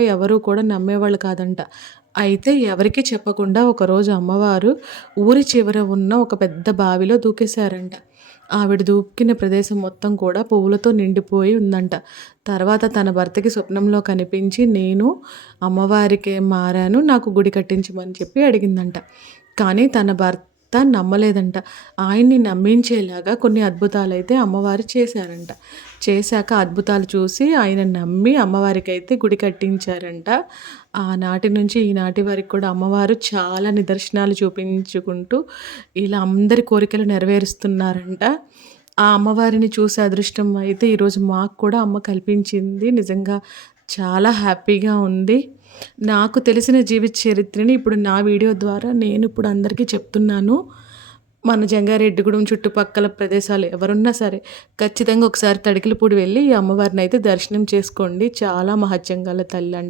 ఎవరు కూడా నమ్మేవాళ్ళు కాదంట. అయితే ఎవరికీ చెప్పకుండా ఒకరోజు అమ్మవారు ఊరి చివర ఉన్న ఒక పెద్ద బావిలో దూకేశారంట. ఆవిడ దూకిన ప్రదేశం మొత్తం కూడా పువ్వులతో నిండిపోయి ఉందంట. తర్వాత తన భర్తకి స్వప్నంలో కనిపించి, "నేను అమ్మవారికే మారాను. నాకు గుడి కట్టించమని" చెప్పి అడిగిందంట. కానీ తన భర్త నమ్మలేదంట. ఆయన్ని నమ్మించేలాగా కొన్ని అద్భుతాలైతే అమ్మవారు చేశారంట. చేశాక అద్భుతాలు చూసి ఆయన నమ్మి అమ్మవారికైతే గుడి కట్టించారంట. ఆనాటి నుంచి ఈనాటి వరకు కూడా అమ్మవారు చాలా నిదర్శనాలు చూపించుకుంటూ ఇలా అందరి కోరికలు నెరవేరుస్తున్నారంట. ఆ అమ్మవారిని చూసే అదృష్టం అయితే ఈరోజు మాకు కూడా అమ్మ కల్పించింది. నిజంగా చాలా హ్యాపీగా ఉంది. నాకు తెలిసిన జీవిత చరిత్రని ఇప్పుడు నా వీడియో ద్వారా నేను ఇప్పుడు అందరికీ చెప్తున్నాను. మన జంగారెడ్డిగూడెం చుట్టుపక్కల ప్రదేశాలు ఎవరున్నా సరే ఖచ్చితంగా ఒకసారి తడికెలపూడి వెళ్ళి ఈ అమ్మవారినైతే దర్శనం చేసుకోండి. చాలా మహత్యం గల తల్లండి.